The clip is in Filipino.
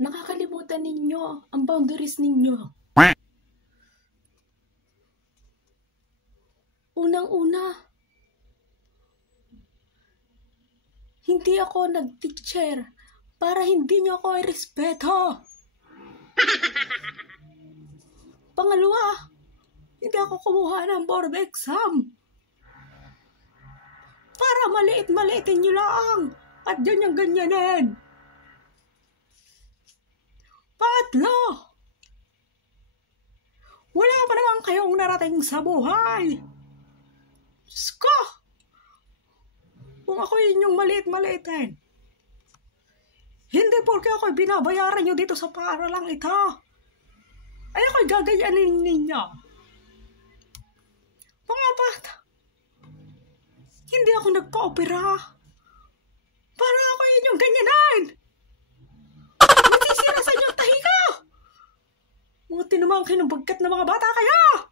Nakakalimutan ninyo ang boundaries ninyo. Unang-una, hindi ako nag-teacher para hindi niyo ako irespeto. Pangalawa, hindi ako kumuha ng board exam para maliit-maliitin nyo lang at ganyan-ganyanin. Pangatlo, wala pa naman kayong narating sa buhay. Diyos ko, kung ako inyong maliit-maliitin, hindi porque ako'y binabayaran nyo dito sa paaralang ito, ay ako'y gagayanin ninyo. Pangapat, hindi ako nagpa-opera para ako inyong ganyanin. Nasisira sa inyong tahi ko. Mga tinamangkin ng bagkat na mga bata kayo.